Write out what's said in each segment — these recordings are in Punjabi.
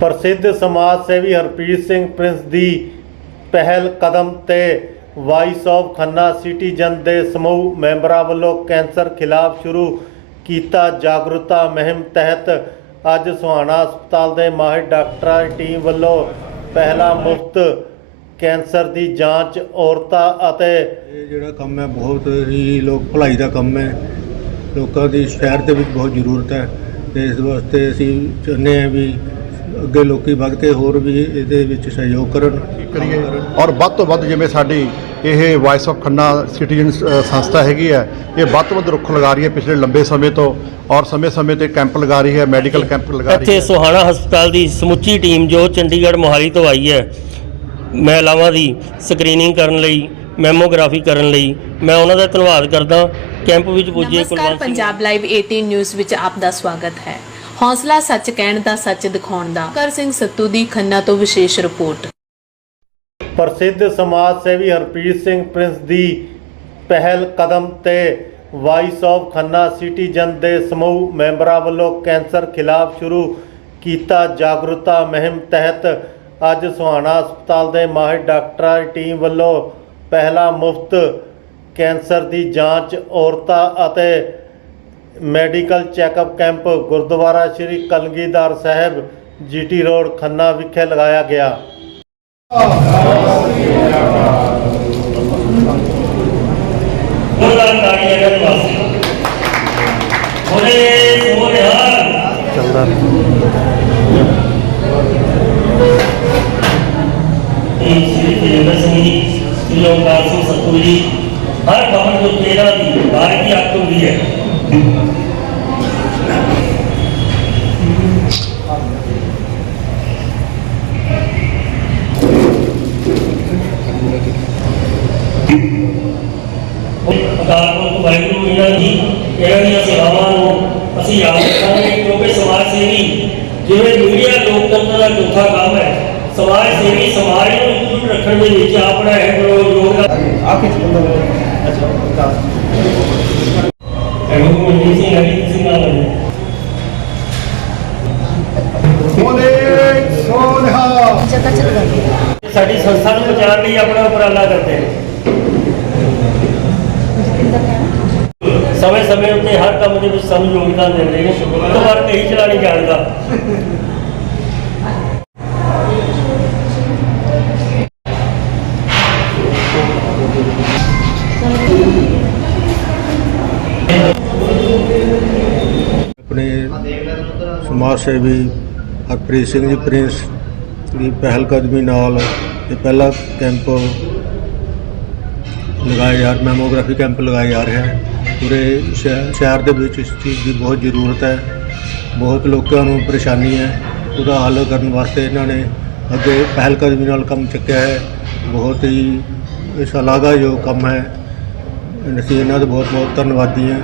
ਪ੍ਰਸਿੱਧ ਸਮਾਜ ਸੇਵੀ ਹਰਪ੍ਰੀਤ ਸਿੰਘ ਪ੍ਰਿੰਸ ਦੀ ਪਹਿਲ ਕਦਮ ਤੇ ਵਾਈਸ ਆਫ ਖੰਨਾ ਸਿਟੀਜ਼ਨ ਦੇ ਸਮੂਹ ਮੈਂਬਰਾਂ ਵੱਲੋਂ ਕੈਂਸਰ ਖਿਲਾਫ ਸ਼ੁਰੂ ਕੀਤਾ ਜਾਗਰੂਕਤਾ ਮੁਹਿੰਮ ਤਹਿਤ ਅੱਜ ਸੁਹਾਣਾ ਹਸਪਤਾਲ ਦੇ ਮਾਹਿਰ ਡਾਕਟਰਾਂ ਦੀ ਟੀਮ ਵੱਲੋਂ ਪਹਿਲਾ ਮੁਫਤ ਕੈਂਸਰ ਦੀ ਜਾਂਚ, ਔਰਤਾਂ ਅਤੇ ਇਹ ਜਿਹੜਾ ਕੰਮ ਹੈ, ਬਹੁਤ ਹੀ ਲੋਕ ਭਲਾਈ ਦਾ ਕੰਮ ਹੈ। ਲੋਕਾਂ ਦੀ ਸ਼ਹਿਰ ਦੇ ਵਿੱਚ ਬਹੁਤ ਜ਼ਰੂਰਤ ਹੈ। ਤੇ ਇਸ ਵਾਸਤੇ ਅਸੀਂ ਚਾਹੁੰਦੇ ਹਾਂ ਵੀ ਅੱਗੇ ਲੋਕੀ ਵੱਧ ਕੇ ਹੋਰ ਵੀ ਇਹਦੇ ਵਿੱਚ ਸਹਿਯੋਗ ਕਰਨ। ਕਰੀਏ। ਔਰ ਵੱਧ ਤੋਂ ਵੱਧ ਜਿਵੇਂ ਸਾਡੀ ਇਹ ਵਾਇਸ ਆਫ ਖੰਨਾ ਸਿਟੀਜ਼ਨ ਸੰਸਥਾ ਹੈਗੀ ਹੈ ਇਹ ਵੱਧ ਤੋਂ ਵੱਧ ਰੁੱਖ ਲਗਾ ਰਹੀ ਹੈ ਪਿਛਲੇ ਲੰਬੇ ਸਮੇਂ ਤੋਂ ਔਰ ਸਮੇਂ-ਸਮੇਂ ਤੇ ਕੈਂਪ ਲਗਾ ਰਹੀ ਹੈ ਮੈਡੀਕਲ ਕੈਂਪ ਲਗਾ ਰਹੀ ਇੱਥੇ ਹੈ। ਸੁਹਾਣਾ ਹਸਪਤਾਲ ਦੀ ਸਮੁੱਚੀ ਟੀਮ ਜੋ ਚੰਡੀਗੜ੍ਹ ਮੋਹਾਲੀ ਤੋਂ ਆਈ ਹੈ ਮਹਿਲਾਵਾਂ ਦੀ ਸਕਰੀਨਿੰਗ ਕਰਨ ਲਈ ਮੈਮੋਗ੍ਰਾਫੀ ਕਰਨ ਲਈ ਮੈਂ ਉਹਨਾਂ ਦਾ ਧੰਨਵਾਦ ਕਰਦਾ। ਕੈਂਪ ਵਿੱਚ ਪੁੱਜੇ ਨਮਸਕਾਰ ਕੁਲਵੰਤ ਸਿੰਘ। ਪੰਜਾਬ ਲਾਈਵ 18 ਨਿਊਜ਼ ਵਿੱਚ ਆਪ ਦਾ ਸਵਾਗਤ ਹੈ। ਹੌਸਲਾ ਸੱਚ ਕਹਿਣ ਦਾ, ਸੱਚ ਦਿਖਾਉਣ ਦਾ। ਕਰ ਸਿੰਘ ਸੱਤੂ ਦੀ ਖੰਨਾ ਤੋਂ ਵਿਸ਼ੇਸ਼ ਰਿਪੋਰਟ। ਪ੍ਰਸਿੱਧ ਸਮਾਜ ਸੇਵੀ ਹਰਪ੍ਰੀਤ ਸਿੰਘ ਪ੍ਰਿੰਸ ਦੀ ਪਹਿਲ ਕਦਮ ਤੇ ਵਾਇਸ ਆਫ ਖੰਨਾ ਸਿਟੀਜ਼ਨ ਦੇ ਸਮੂਹ ਮੈਂਬਰਾਂ ਵੱਲੋਂ ਕੈਂਸਰ ਖਿਲਾਫ ਸ਼ੁਰੂ ਕੀਤਾ ਜਾਗਰੂਕਤਾ ਮੁਹਿੰਮ ਤਹਿਤ ਅੱਜ ਸੁਹਾਣਾ ਹਸਪਤਾਲ ਦੇ ਮਾਹਿਰ ਡਾਕਟਰਾਂ ਦੀ ਟੀਮ ਵੱਲੋਂ ਪਹਿਲਾ ਮੁਫਤ ਕੈਂਸਰ ਦੀ ਜਾਂਚ, ਔਰਤਾਂ ਅਤੇ medical checkup camp gurdwara Sri Kalgidhar Sahib, GT road, Khanna ਵਿਖੇ ਲਗਾਇਆ ਗਿਆ। ਗੁਰਦਾਨ ਕਾਰੀ ਜਗਤ ਵਾਸੀ ਬੋਲੇ ਸੋਹਣਿਆ ਇਹ ਸ੍ਰੀ ਤੇਜਿੰਦਰ ਸਿੰਘ ਜੀ ਸ੍ਰੀ ਓਮਕਾਰ ਸਿੰਘ ਸਤੂ ਜੀ ਹਰ ਭਵਨ ਜੋ ਤੇਰਾ ਦੀ ਬਾਰੇ ਦੀ ਅੱਖ ਹੁੰਦੀ ਹੈ ਅਕਾਲ ਪੁਰਖ ਵਾਹਿਗੁਰੂ ਇਹਨਾਂ ਦੀ ਇਹਨਾਂ ਦੀਆਂ ਸੇਵਾਵਾਂ ਨੂੰ ਅਸੀਂ ਯਾਦ ਰੱਖਾਂਗੇ ਕਿਉਂਕਿ ਸਮਾਜ ਸੇਵੀ ਜਿਵੇਂ ਮੀਡੀਆ ਲੋਕਤੰਤਰ ਦਾ ਚੌਥਾ ਕੰਮ ਹੈ ਸਮਾਜ ਸੇਵੀ ਸਮਾਜ ਨੂੰ ਇਕਜੁੱਟ ਰੱਖਣ ਦੇ ਵਿੱਚ ਆਪਣਾ ਹੈ ਯੋਗਦਾਨ ਆਪਕੇ ਚੰਦਰ ਅੱਛਾ ਸਾਡੀ ਸੰਸਥਾ ਨੂੰ ਬਚਾਉਣ ਲਈ ਆਪਣਾ ਉਪਰਾਲਾ ਕਰਦੇ ਸਮੇਂ ਸਮੇਂ ਉੱਤੇ ਹਰ ਕੰਮ ਦੇ ਵਿੱਚ ਸਾਨੂੰ ਯੋਗਦਾਨ ਦਿੰਦੇ ਨੇ। ਤੋਂ ਵਾਰ ਕਹੀ ਚਲਾਣੀ ਜਾਣਦਾ ਸੇਵੀ ਹਰਪ੍ਰੀਤ ਸਿੰਘ ਜੀ, ਪ੍ਰਿੰਸ ਦੀ ਪਹਿਲ ਕਦਮੀ ਨਾਲ ਇਹ ਪਹਿਲਾ ਕੈਂਪ ਲਗਾਇਆ ਜਾ ਮੈਮੋਗ੍ਰਾਫੀ ਕੈਂਪ ਲਗਾਇਆ ਜਾ ਰਿਹਾ। ਹੈ ਪੂਰੇ ਸ਼ਹਿ- ਸ਼ਹਿਰ ਦੇ ਵਿੱਚ ਇਸ ਚੀਜ਼ ਦੀ ਬਹੁਤ ਜ਼ਰੂਰਤ ਹੈ। ਬਹੁਤ ਲੋਕਾਂ ਨੂੰ ਪਰੇਸ਼ਾਨੀ ਹੈ। ਉਹਦਾ ਹੱਲ ਕਰਨ ਵਾਸਤੇ ਇਹਨਾਂ ਨੇ ਅੱਗੇ ਪਹਿਲ ਕਦਮੀ ਨਾਲ ਕੰਮ ਚੱਕਿਆ ਹੈ। ਬਹੁਤ ਹੀ ਸ਼ਲਾਘਾਯੋਗ ਕੰਮ ਹੈ। ਅਸੀਂ ਇਹਨਾਂ ਦਾ ਬਹੁਤ ਬਹੁਤ ਧੰਨਵਾਦੀ ਹਾਂ।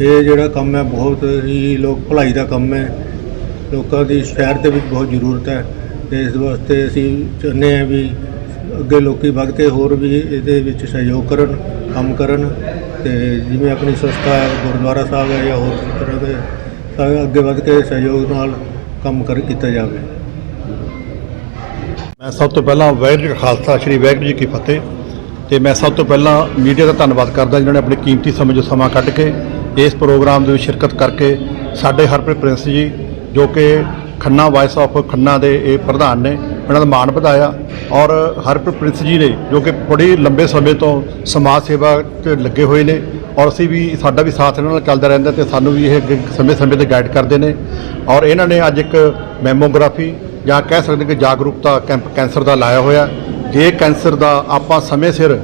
ਇਹ ਜਿਹੜਾ ਕੰਮ ਹੈ ਬਹੁਤ ਹੀ ਲੋਕ ਭਲਾਈ ਦਾ ਕੰਮ ਹੈ। ਲੋਕਾਂ ਦੀ ਸ਼ਹਿਰ ਦੇ ਵਿੱਚ ਬਹੁਤ ਜ਼ਰੂਰਤ ਹੈ ਤੇ ਇਸ ਵਾਸਤੇ ਅਸੀਂ ਚਾਹੁੰਦੇ ਹਾਂ ਵੀ ਅੱਗੇ ਲੋਕੀ ਵੱਧ ਕੇ ਹੋਰ ਵੀ ਇਹਦੇ ਵਿੱਚ ਸਹਿਯੋਗ ਕਰਨ, ਕੰਮ ਕਰਨ ਤੇ ਜਿਵੇਂ ਆਪਣੀ ਸੰਸਥਾ ਹੈ ਗੁਰਦੁਆਰਾ ਸਾਹਿਬ ਹੈ ਜਾਂ ਹੋਰ ਤਰ੍ਹਾਂ ਦੇ ਸਾਰੇ ਅੱਗੇ ਵੱਧ ਕੇ ਸਹਿਯੋਗ ਨਾਲ ਕੰਮ ਕਰ, ਕੀਤਾ ਜਾਵੇ। ਮੈਂ ਸਭ ਤੋਂ ਪਹਿਲਾਂ ਵਾਹਿਗੁਰੂ ਖਾਲਸਾ, ਸ੍ਰੀ ਵਾਹਿਗੁਰੂ ਜੀ ਕੀ ਫਤਿਹ। ਤੇ ਮੈਂ ਸਭ ਤੋਂ ਪਹਿਲਾਂ ਮੀਡੀਆ ਦਾ ਧੰਨਵਾਦ ਕਰਦਾ ਜਿਨ੍ਹਾਂ ਨੇ ਆਪਣੇ ਕੀਮਤੀ ਸਮੇਂ ਜੋ ਸਮਾਂ ਕੱਢ ਕੇ ਇਸ ਪ੍ਰੋਗਰਾਮ ਦੇ ਵਿੱਚ ਸ਼ਿਰਕਤ ਕਰਕੇ ਸਾਡੇ ਹਰਪ੍ਰੀਤ ਪ੍ਰਿੰਸ ਜੀ, ਜੋ ਕਿ ਖੰਨਾ ਵਾਇਸ ਆਫ ਖੰਨਾ ਦੇ ਇਹ ਪ੍ਰਧਾਨ ਨੇ ਉਹਨਾਂ ਦਾ ਮਾਣ ਵਧਾਇਆ ਔਰ ਹਰਪ੍ਰੀਤ ਪ੍ਰਿੰਸ ਜੀ ਨੇ, ਜੋ ਕਿ ਬੜੀ ਲੰਬੇ ਸਮੇਂ ਤੋਂ ਸਮਾਜ ਸੇਵਾ 'ਚ ਲੱਗੇ ਹੋਏ ਨੇ ਔਰ ਅਸੀਂ ਵੀ ਸਾਡਾ ਵੀ ਸਾਥ ਇਹਨਾਂ ਨਾਲ ਚੱਲਦਾ ਰਹਿੰਦਾ ਤੇ ਸਾਨੂੰ ਵੀ ਇਹ ਸਮੇਂ-ਸਮੇਂ ਤੇ ਗਾਈਡ ਕਰਦੇ ਨੇ ਔਰ ਇਹਨਾਂ ਨੇ ਅੱਜ ਇੱਕ ਮੈਮੋਗ੍ਰਾਫੀ ਜਾਂ ਕਹਿ ਸਕਦੇ ਕਿ ਜਾਗਰੂਕਤਾ ਕੈਂਪ ਕੈਂਸਰ ਦਾ ਲਾਇਆ ਹੋਇਆ। ਜੇ ਕੈਂਸਰ ਦਾ ਆਪਾਂ ਸਮੇਂ ਸਿਰ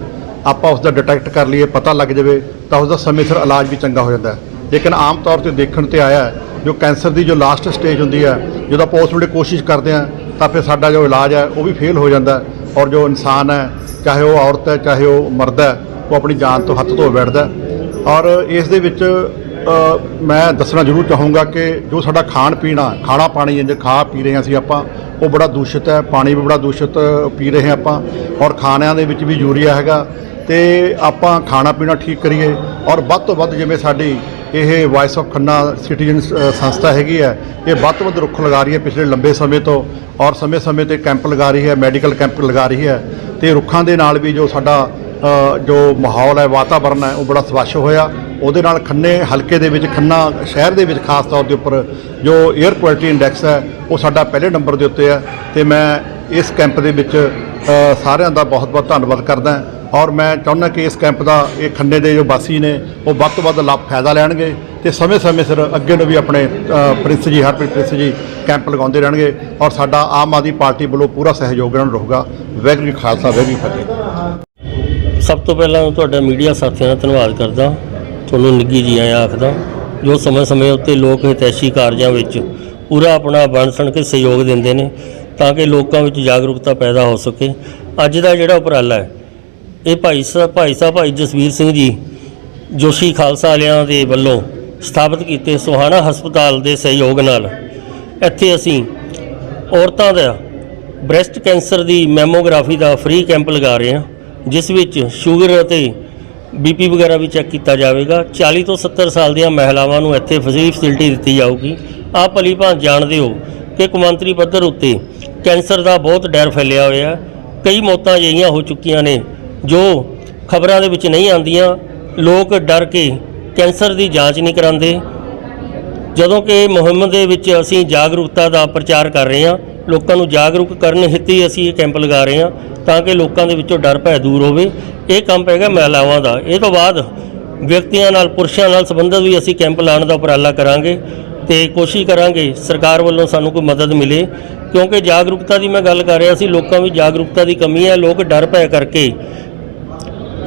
ਆਪਾਂ ਉਸ ਦਾ ਡਿਟੈਕਟ ਕਰ ਲਈਏ, ਪਤਾ ਲੱਗ ਜਾਵੇ, ਤਾਂ ਉਸ ਦਾ ਸਮੇਂ ਸਿਰ ਇਲਾਜ ਵੀ ਚੰਗਾ ਹੋ ਜਾਂਦਾ ਹੈ। ਲੇਕਿਨ ਆਮ ਤੌਰ ਤੇ ਦੇਖਣ ਤੇ ਆਇਆ ਜੋ ਕੈਂਸਰ ਦੀ ਜੋ ਲਾਸਟ ਸਟੇਜ ਹੁੰਦੀ ਹੈ, ਜਦੋਂ ਆਪਾਂ ਉਸ ਵੇਲੇ ਕੋਸ਼ਿਸ਼ ਕਰਦੇ ਹਾਂ, ਤਾਂ ਫਿਰ ਸਾਡਾ ਜੋ ਇਲਾਜ ਹੈ, ਉਹ ਵੀ ਫੇਲ ਹੋ ਜਾਂਦਾ ਔਰ ਜੋ ਇਨਸਾਨ ਹੈ, ਚਾਹੇ ਉਹ ਔਰਤ ਹੈ, ਚਾਹੇ ਉਹ ਮਰਦ ਹੈ, ਉਹ ਆਪਣੀ ਜਾਨ ਤੋਂ ਹੱਥ ਧੋ ਬੈਠਦਾ ਔਰ ਇਸ ਦੇ ਵਿੱਚ ਮੈਂ ਦੱਸਣਾ ਜ਼ਰੂਰ ਚਾਹੂੰਗਾ ਕਿ ਜੋ ਸਾਡਾ ਖਾਣ ਪੀਣਾ, ਖਾਣਾ ਪਾਣੀ ਇੰਜ ਖਾ ਪੀ ਰਹੇ ਹਾਂ ਅਸੀਂ ਆਪਾਂ, ਉਹ ਬੜਾ ਦੂਸ਼ਿਤ ਹੈ, ਪਾਣੀ ਵੀ ਬੜਾ ਦੂਸ਼ਿਤ ਪੀ ਰਹੇ ਹਾਂ ਆਪਾਂ, ਔਰ ਖਾਣਿਆਂ ਦੇ ਵਿੱਚ ਵੀ ਯੂਰੀਆ ਹੈਗਾ ਤੇ ਆਪਾਂ ਖਾਣਾ ਪੀਣਾ ਠੀਕ ਕਰੀਏ ਔਰ ਵੱਧ ਤੋਂ ਵੱਧ ਜਿਵੇਂ ਸਾਡੀ ਇਹ ਵਾਇਸ ਆਫ ਖੰਨਾ ਸਿਟੀਜ਼ਨ ਸੰਸਥਾ ਹੈਗੀ ਹੈ, ਇਹ ਵੱਧ ਤੋਂ ਵੱਧ ਰੁੱਖ ਲਗਾ ਰਹੀ ਹੈ ਪਿਛਲੇ ਲੰਬੇ ਸਮੇਂ ਤੋਂ ਔਰ ਸਮੇਂ-ਸਮੇਂ ਤੇ ਕੈਂਪ ਲਗਾ ਰਹੀ ਹੈ, ਮੈਡੀਕਲ ਕੈਂਪ ਲਗਾ ਰਹੀ ਹੈ ਤੇ ਰੁੱਖਾਂ ਦੇ ਨਾਲ ਵੀ ਜੋ ਸਾਡਾ ਜੋ ਮਾਹੌਲ ਹੈ ਵਾਤਾਵਰਣ ਹੈ, ਉਹ ਬੜਾ ਸਵੱਛ ਹੋਇਆ। ਉਹਦੇ ਨਾਲ ਖੰਨੇ ਹਲਕੇ ਦੇ ਵਿੱਚ, ਖੰਨਾ ਸ਼ਹਿਰ ਦੇ ਵਿੱਚ ਖਾਸ ਤੌਰ ਦੇ ਉੱਪਰ ਜੋ 에ਅਰ ਕੁਆਲਿਟੀ ਇੰਡੈਕਸ ਹੈ, ਉਹ ਸਾਡਾ ਪਹਿਲੇ ਨੰਬਰ ਦੇ ਉੱਤੇ ਹੈ ਤੇ ਮੈਂ ਇਸ ਕੈਂਪ ਦੇ ਵਿੱਚ ਸਾਰਿਆਂ ਦਾ ਬਹੁਤ-ਬਹੁਤ ਧੰਨਵਾਦ ਕਰਦਾ। ਔਰ ਮੈਂ ਚਾਹੁੰਦਾ ਕਿ ਇਸ ਕੈਂਪ ਦਾ ਇਹ ਖੰਨੇ ਦੇ ਜੋ ਵਾਸੀ ਨੇ, ਉਹ ਵੱਧ ਤੋਂ ਵੱਧ ਲਾਭ ਫਾਇਦਾ ਲੈਣਗੇ ਤੇ ਸਮੇਂ-ਸਮੇਂ ਸਿਰ ਅੱਗੇ ਨੂੰ ਵੀ ਆਪਣੇ ਪ੍ਰਿੰਸ ਜੀ, ਹਰਪ੍ਰੀਤ ਪ੍ਰਿੰਸ ਜੀ ਕੈਂਪ ਲਗਾਉਂਦੇ ਰਹਿਣਗੇ ਔਰ ਸਾਡਾ ਆਮ ਆਦਮੀ ਪਾਰਟੀ ਵੱਲੋਂ ਪੂਰਾ ਸਹਿਯੋਗ ਇਹਨਾਂ ਨੂੰ ਰਹੂਗਾ। ਵਾਹਿਗੁਰੂ ਖਾਲਸਾ, ਵਾਹਿਗੁਰੂ ਜੀ ਫਤਿਹ। ਸਭ ਤੋਂ ਪਹਿਲਾਂ ਤੁਹਾਡਾ ਮੀਡੀਆ ਸਾਥੀਆਂ ਦਾ ਧੰਨਵਾਦ ਕਰਦਾ। ਤੁਹਾਨੂੰ ਨਿੱਗੀ ਜੀ ਆਇਆਂ ਆਖਦਾ, ਜੋ ਸਮੇਂ-ਸਮੇਂ ਉੱਤੇ ਲੋਕ ਹਿਤੈਸ਼ੀ ਕਾਰਜਾਂ ਵਿੱਚ ਪੂਰਾ ਆਪਣਾ ਬਣ ਸਣ ਕੇ ਸਹਿਯੋਗ ਦਿੰਦੇ ਨੇ, ਤਾਂ ਕਿ ਲੋਕਾਂ ਵਿੱਚ ਜਾਗਰੂਕਤਾ ਪੈਦਾ ਹੋ ਸਕੇ। ਅੱਜ ਦਾ ਜਿਹੜਾ ਉਪਰਾਲਾ ਹੈ ਇਹ ਭਾਈ ਸਾਹਿਬ ਭਾਈ ਸਾਹਿਬ, ਭਾਈ ਜਸਵੀਰ ਸਿੰਘ ਜੀ, ਜੋਸ਼ੀ ਖਾਲਸਾ ਵਾਲਿਆਂ ਦੇ ਵੱਲੋਂ ਸਥਾਪਿਤ ਕੀਤੇ ਸੁਹਾਣਾ ਹਸਪਤਾਲ ਦੇ ਸਹਿਯੋਗ ਨਾਲ ਇੱਥੇ ਅਸੀਂ ਔਰਤਾਂ ਦਾ ਬ੍ਰੈਸਟ ਕੈਂਸਰ ਦੀ ਮੈਮੋਗ੍ਰਾਫੀ ਦਾ ਫ੍ਰੀ ਕੈਂਪ ਲਗਾ ਰਹੇ ਹਾਂ, ਜਿਸ ਵਿੱਚ ਸ਼ੂਗਰ ਅਤੇ ਬੀਪੀ ਵਗੈਰਾ ਵੀ ਚੈੱਕ ਕੀਤਾ ਜਾਵੇਗਾ। 40 ਤੋਂ 70 ਸਾਲ ਦੀਆਂ ਮਹਿਲਾਵਾਂ ਨੂੰ ਇੱਥੇ ਫ੍ਰੀ ਫੈਸਿਲਿਟੀ ਦਿੱਤੀ ਜਾਊਗੀ। ਆਪ ਭਲੀ ਭਾਂਤ ਜਾਣਦੇ ਹੋ ਕਿ ਕੌਮਾਂਤਰੀ ਪੱਧਰ ਉੱਤੇ ਕੈਂਸਰ ਦਾ ਬਹੁਤ ਡਰ ਫੈਲਿਆ ਹੋਇਆ। ਕਈ ਮੌਤਾਂ ਅਜਿਹੀਆਂ ਹੋ ਚੁੱਕੀਆਂ ਨੇ ਜੋ ਖਬਰਾਂ ਦੇ ਵਿੱਚ ਨਹੀਂ ਆਉਂਦੀਆਂ, ਲੋਕ ਡਰ ਕੇ ਕੈਂਸਰ ਦੀ ਜਾਂਚ ਨਹੀਂ ਕਰਾਉਂਦੇ। ਜਦੋਂ ਕਿ ਮੁਹਿੰਮ ਦੇ ਵਿੱਚ ਅਸੀਂ ਜਾਗਰੂਕਤਾ ਦਾ ਪ੍ਰਚਾਰ ਕਰ ਰਹੇ ਹਾਂ, ਲੋਕਾਂ ਨੂੰ ਜਾਗਰੂਕ ਕਰਨ ਹਿੱਤ ਹੀ ਅਸੀਂ ਇਹ ਕੈਂਪ ਲਗਾ ਰਹੇ ਹਾਂ ਤਾਂ ਕਿ ਲੋਕਾਂ ਦੇ ਵਿੱਚੋਂ ਡਰ ਭੈ ਦੂਰ ਹੋਵੇ। ਇਹ ਕੰਮ ਹੈਗਾ ਮਹਿਲਾਵਾਂ ਦਾ। ਇਹ ਤੋਂ ਬਾਅਦ ਵਿਅਕਤੀਆਂ ਨਾਲ, ਪੁਰਸ਼ਾਂ ਨਾਲ ਸੰਬੰਧਿਤ ਵੀ ਅਸੀਂ ਕੈਂਪ ਲਾਉਣ ਦਾ ਉਪਰਾਲਾ ਕਰਾਂਗੇ ਤੇ ਕੋਸ਼ਿਸ਼ ਕਰਾਂਗੇ ਸਰਕਾਰ ਵੱਲੋਂ ਸਾਨੂੰ ਕੋਈ ਮਦਦ ਮਿਲੇ। ਕਿਉਂਕਿ ਜਾਗਰੂਕਤਾ ਦੀ ਮੈਂ ਗੱਲ ਕਰ ਰਿਹਾ ਸੀ ਲੋਕਾਂ ਵਿੱਚ ਜਾਗਰੂਕਤਾ ਦੀ ਕਮੀ ਹੈ, ਲੋਕ ਡਰ ਭੈ ਕਰਕੇ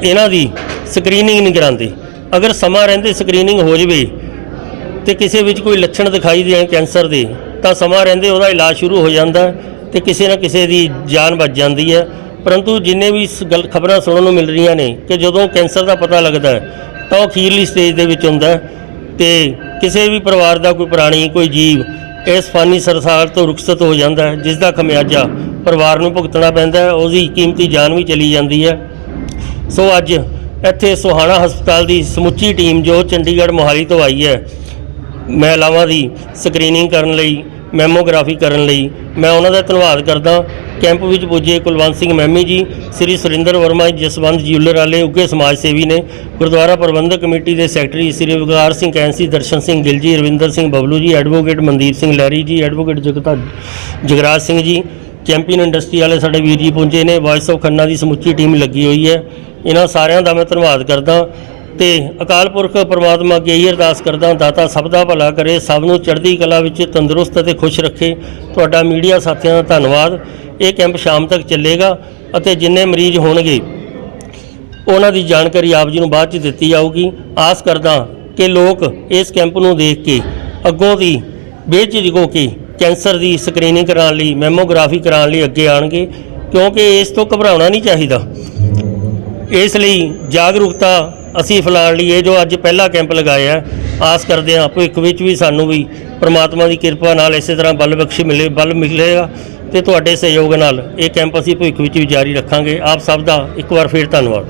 ਇਹਨਾਂ ਦੀ ਸਕਰੀਨਿੰਗ ਨਹੀਂ ਕਰਾਉਂਦੇ। ਅਗਰ ਸਮਾਂ ਰਹਿੰਦੇ ਸਕਰੀਨਿੰਗ ਹੋ ਜਵੇ ਤੇ ਕਿਸੇ ਵਿੱਚ ਕੋਈ ਲੱਛਣ ਦਿਖਾਈ ਦੇਣ ਕੈਂਸਰ ਦੇ, ਤਾਂ ਸਮਾਂ ਰਹਿੰਦੇ ਉਹਦਾ ਇਲਾਜ ਸ਼ੁਰੂ ਹੋ ਜਾਂਦਾ ਹੈ ਤੇ ਕਿਸੇ ਨਾ ਕਿਸੇ ਦੀ ਜਾਨ ਬਚ ਜਾਂਦੀ ਹੈ। ਪਰੰਤੂ ਜਿੰਨੇ ਵੀ ਇਸ ਗੱਲ ਖਬਰਾਂ ਸੁਣਨ ਨੂੰ ਮਿਲ ਰਹੀਆਂ ਨੇ ਕਿ ਜਦੋਂ ਕੈਂਸਰ ਦਾ ਪਤਾ ਲੱਗਦਾ ਤਾਂ ਉਹ ਅਖੀਰਲੀ ਸਟੇਜ ਦੇ ਵਿੱਚ ਹੁੰਦਾ ਹੈ ਤੇ ਕਿਸੇ ਵੀ ਪਰਿਵਾਰ ਦਾ ਕੋਈ ਪ੍ਰਾਣੀ ਕੋਈ ਜੀਵ ਇਸ ਫਾਨੀ ਸਰਸਾਲ ਤੋਂ ਰੁਖਸਤ ਹੋ ਜਾਂਦਾ ਹੈ ਜਿਸ ਦਾ ਖਮਿਆਜਾ ਪਰਿਵਾਰ ਨੂੰ ਭੁਗਤਣਾ ਪੈਂਦਾ ਹੈ, ਉਹਦੀ ਕੀਮਤੀ ਜਾਨ ਵੀ ਚਲੀ ਜਾਂਦੀ ਹੈ। ਸੋ ਅੱਜ ਇੱਥੇ ਸੁਹਾਣਾ ਹਸਪਤਾਲ ਦੀ ਸਮੁੱਚੀ ਟੀਮ ਜੋ ਚੰਡੀਗੜ੍ਹ ਮੋਹਾਲੀ ਤੋਂ ਆਈ ਹੈ, ਮਹਿਲਾਵਾਂ ਦੀ ਸਕਰੀਨਿੰਗ ਕਰਨ ਲਈ ਮੈਮੋਗ੍ਰਾਫੀ ਕਰਨ ਲਈ, ਮੈਂ ਉਹਨਾਂ ਦਾ ਧੰਨਵਾਦ ਕਰਦਾ। ਕੈਂਪ ਵਿੱਚ ਪੁੱਜੇ ਕੁਲਵੰਤ ਸਿੰਘ ਮਹਿਮੀ ਜੀ, ਸ੍ਰੀ ਸੁਰਿੰਦਰ ਵਰਮਾ, ਜਸਵੰਤ ਜਿਊਲਰ ਵਾਲੇ, ਉੱਘੇ ਸਮਾਜ ਸੇਵੀ ਨੇ, ਗੁਰਦੁਆਰਾ ਪ੍ਰਬੰਧਕ ਕਮੇਟੀ ਦੇ ਸੈਕਟਰੀ ਸ੍ਰੀ ਵਿਕਾਰ ਸਿੰਘ ਕੈਂਸੀ ਦਰਸ਼ਨ ਸਿੰਘ ਗਿੱਲ ਜੀ, ਰਵਿੰਦਰ ਸਿੰਘ ਬਬਲੂ ਜੀ, ਐਡਵੋਕੇਟ ਮਨਦੀਪ ਸਿੰਘ ਲਹਿਰੀ ਜੀ, advocate Jagta Jagraj Singh ji champion industry ਵਾਲੇ ਸਾਡੇ ਵੀਰ ਜੀ ਪਹੁੰਚੇ ਨੇ ਵਾਇਸ ਆਫ ਖੰਨਾ ਦੀ ਸਮੁੱਚੀ ਟੀਮ ਲੱਗੀ ਹੋਈ ਹੈ। ਇਹਨਾਂ ਸਾਰਿਆਂ ਦਾ ਮੈਂ ਧੰਨਵਾਦ ਕਰਦਾ ਤੇ ਅਕਾਲ ਪੁਰਖ ਪ੍ਰਮਾਤਮਾ ਅੱਗੇ ਇਹੀ ਅਰਦਾਸ ਕਰਦਾ, ਦਾਤਾ ਸਭ ਦਾ ਭਲਾ ਕਰੇ, ਸਭ ਨੂੰ ਚੜ੍ਹਦੀ ਕਲਾ ਵਿੱਚ ਤੰਦਰੁਸਤ ਅਤੇ ਖੁਸ਼ ਰੱਖੇ। ਤੁਹਾਡਾ ਮੀਡੀਆ ਸਾਥੀਆਂ ਦਾ ਧੰਨਵਾਦ। ਇਹ ਕੈਂਪ ਸ਼ਾਮ ਤੱਕ ਚੱਲੇਗਾ ਅਤੇ ਜਿੰਨੇ ਮਰੀਜ਼ ਹੋਣਗੇ, ਉਹਨਾਂ ਦੀ ਜਾਣਕਾਰੀ ਆਪ ਜੀ ਨੂੰ ਬਾਅਦ ਚ ਦਿੱਤੀ ਜਾਊਗੀ। ਆਸ ਕਰਦਾ ਕਿ ਲੋਕ ਇਸ ਕੈਂਪ ਨੂੰ ਦੇਖ ਕੇ, ਅੱਗੋਂ ਦੀ ਬੇਝਿਜਕ ਹੋ ਕੇ ਕੈਂਸਰ ਦੀ ਸਕਰੀਨਿੰਗ ਕਰਾਉਣ ਲਈ ਮੈਮੋਗ੍ਰਾਫੀ ਕਰਾਉਣ ਲਈ ਅੱਗੇ ਆਣਗੇ ਕਿਉਂਕਿ ਇਸ ਤੋਂ ਘਬਰਾਉਣਾ ਨਹੀਂ ਚਾਹੀਦਾ। ਇਸ ਲਈ ਜਾਗਰੂਕਤਾ ਅਸੀਂ ਫੈਲਾਉਣ ਲਈ ਇਹ ਜੋ ਅੱਜ ਪਹਿਲਾ ਕੈਂਪ ਲਗਾਇਆ ਹੈ, ਆਸ ਕਰਦੇ ਹਾਂ ਭਵਿੱਖ ਵਿੱਚ ਵੀ ਸਾਨੂੰ ਵੀ ਪ੍ਰਮਾਤਮਾ ਦੀ ਕਿਰਪਾ ਨਾਲ ਇਸੇ ਤਰ੍ਹਾਂ ਬਲ ਬਖਸ਼ ਮਿਲੇ ਬਲ ਮਿਲੇਗਾ ਤੇ ਤੁਹਾਡੇ ਸਹਿਯੋਗ ਨਾਲ ਇਹ ਕੈਂਪ ਅਸੀਂ ਭਵਿੱਖ ਵਿੱਚ ਵੀ ਜਾਰੀ ਰੱਖਾਂਗੇ। ਆਪ ਸਭ ਦਾ ਇੱਕ ਵਾਰ ਫੇਰ ਧੰਨਵਾਦ।